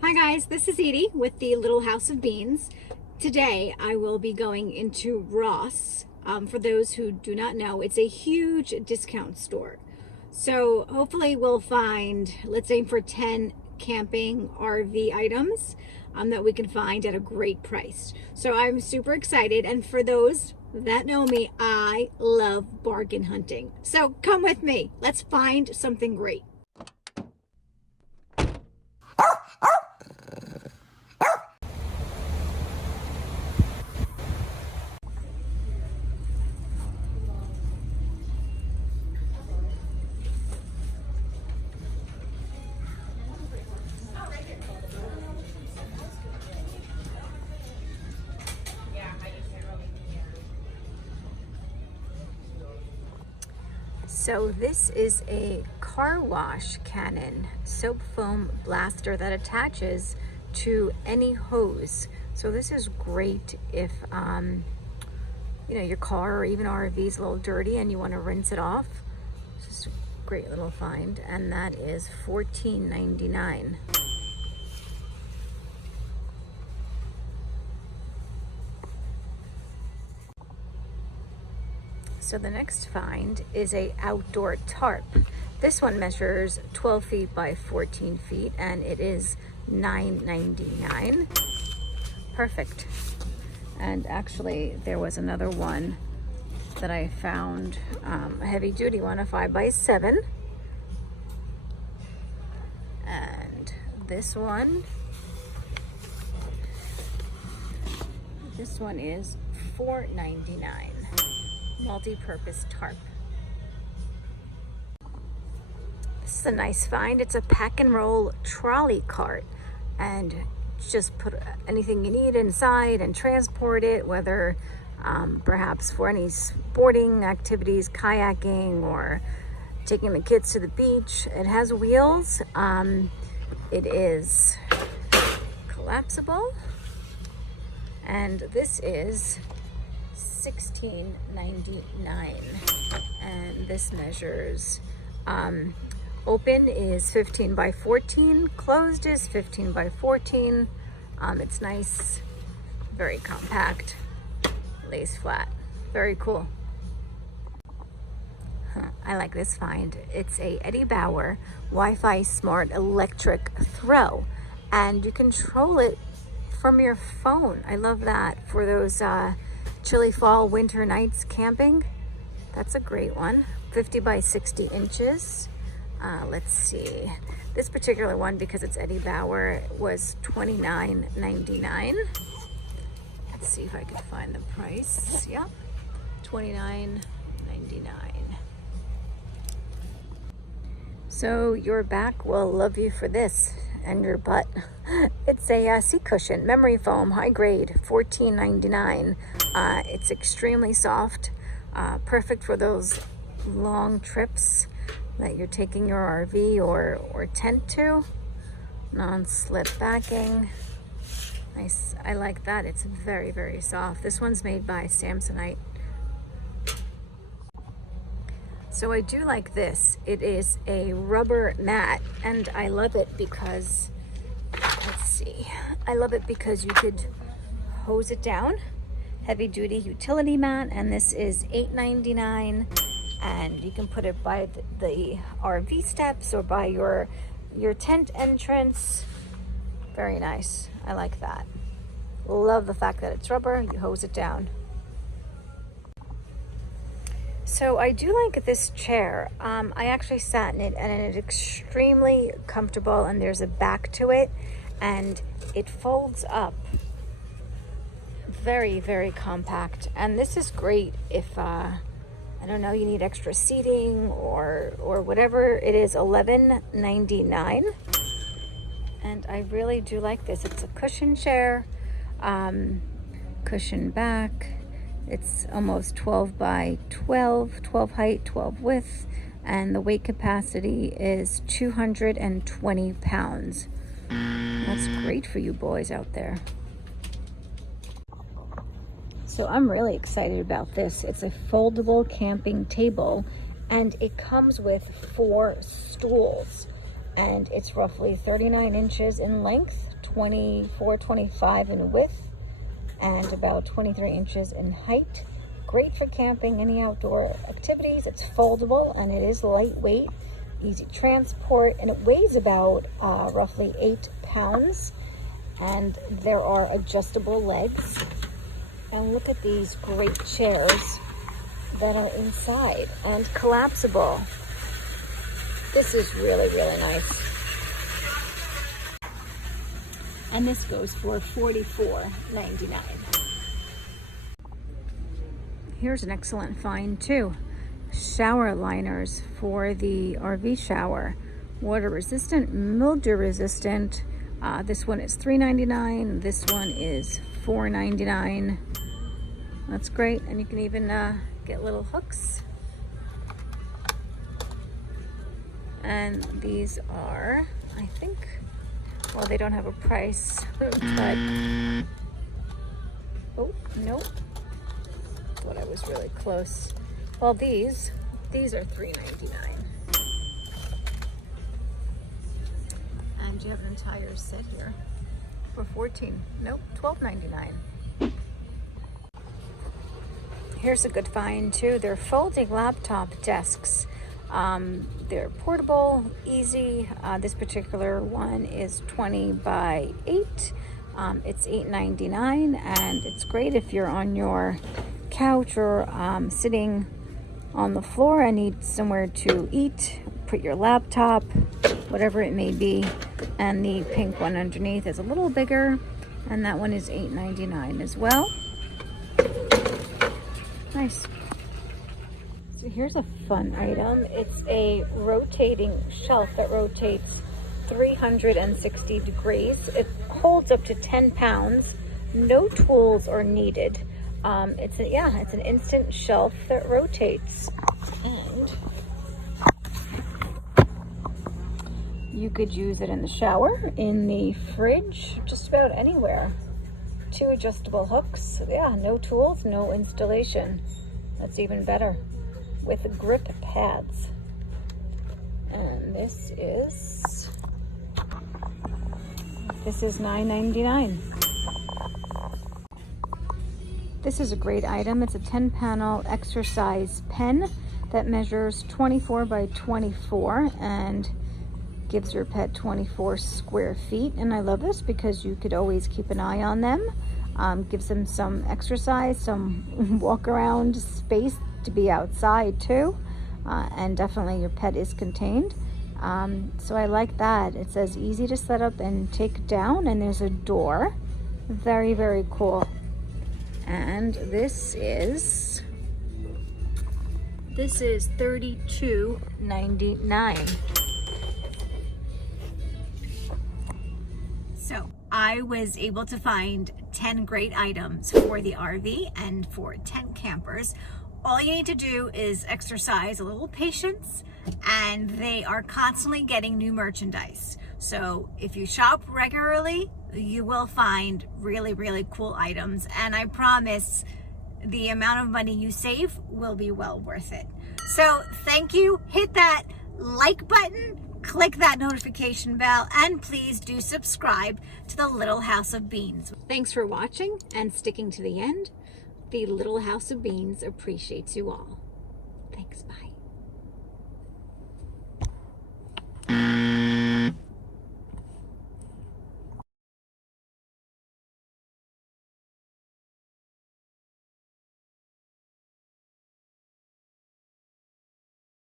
Hi guys, this is Edie with the Little House of Beans. Today I will be going into Ross. For those who do not know, it's a huge discount store. So hopefully we'll find, let's aim for 10 camping RV items that we can find at a great price. So I'm super excited, and for those that know me, I love bargain hunting. So come with me, let's find something great. So this is a car wash cannon soap foam blaster that attaches to any hose. So this is great if your car or even RV is a little dirty and you want to rinse it off. This is a great little find, and that is $14.99. So the next find is a outdoor tarp. This one measures 12 feet by 14 feet and it is $9.99. Perfect. And actually there was another one that I found, a heavy duty one, a 5x7. And this one is $4.99. Multi-purpose tarp. This is a nice find. It's a pack and roll trolley cart, and just put anything you need inside and transport it, whether perhaps for any sporting activities, kayaking, or taking the kids to the beach. It has wheels. It is collapsible, and this is $16.99, and this measures open is 15 by 14, closed is 15 by 14. It's nice, very compact, lays flat, very cool. I like this find. It's a Eddie Bauer Wi-Fi smart electric throw, and you control it from your phone. I love that for those chilly fall winter nights camping. That's a great one. 50 by 60 inches. Let's see, this particular one, because it's Eddie Bauer, was $29.99. Let's see if I can find the price. Yep, $29.99. So your back will love you for this, and your butt. It's a seat cushion, memory foam, high grade, $14.99. It's extremely soft, perfect for those long trips that you're taking your RV or tent to. Non-slip backing. Nice, I like that. It's very, very soft. This one's made by Samsonite. So I do like this. It is a rubber mat, and I love it because, let's see, I love it because you could hose it down. Heavy duty utility mat, and this is $8.99, and you can put it by the RV steps or by your tent entrance. Very nice. I like that. Love the fact that it's rubber. You hose it down. So I do like this chair. I actually sat in it, and it's extremely comfortable, and there's a back to it, and it folds up. Very, very compact. And this is great if I don't know, you need extra seating or whatever. It is $11.99, and I really do like this. It's a cushion chair, cushion back. It's almost 12 by 12, 12 height, 12 width, and the weight capacity is 220 pounds. That's great for you boys out there. So I'm really excited about this. It's a foldable camping table, and it comes with 4 stools. and it's roughly 39 inches in length, 25 in width, and about 23 inches in height. Great for camping, any outdoor activities. It's foldable and it is lightweight, easy transport, and it weighs about roughly 8 pounds. And there are adjustable legs. And look at these great chairs that are inside and collapsible. This is really, really nice. And this goes for $44.99. Here's an excellent find too. Shower liners for the RV shower. Water resistant, mildew resistant. This one is $3.99. This one is $4.99. That's great. And you can even get little hooks. And these are, I think, well, they don't have a price, but oh, nope. Thought I was really close. Well, these are $3.99. And you have an entire set here for $12.99. Here's a good find too. They're folding laptop desks. They're portable, easy. This particular one is 20 by 8. It's $8.99, and it's great if you're on your couch or sitting on the floor and need somewhere to eat, put your laptop, whatever it may be. And the pink one underneath is a little bigger, and that one is $8.99 as well. Nice. So here's a fun item. It's a rotating shelf that rotates 360 degrees. It holds up to 10 pounds. No tools are needed. It's an instant shelf that rotates. And you could use it in the shower, in the fridge, just about anywhere. 2 adjustable hooks. Yeah, no tools, no installation. That's even better. With grip pads. And this is $9.99. This is a great item. It's a 10-panel exercise pen that measures 24 by 24 and gives your pet 24 square feet. And I love this because you could always keep an eye on them. Gives them some exercise, some walk around space to be outside too. And definitely your pet is contained. So I like that. It says easy to set up and take down, and there's a door. Very, very cool. And this is $32.99. So I was able to find 10 great items for the RV and for tent campers. All you need to do is exercise a little patience, and they are constantly getting new merchandise. So if you shop regularly, you will find really, really cool items. And I promise the amount of money you save will be well worth it. So thank you. Hit that like button, click that notification bell, and please do subscribe to the Little House of Beans. Thanks for watching and sticking to the end. The Little House of Beans appreciates you all. Thanks, bye.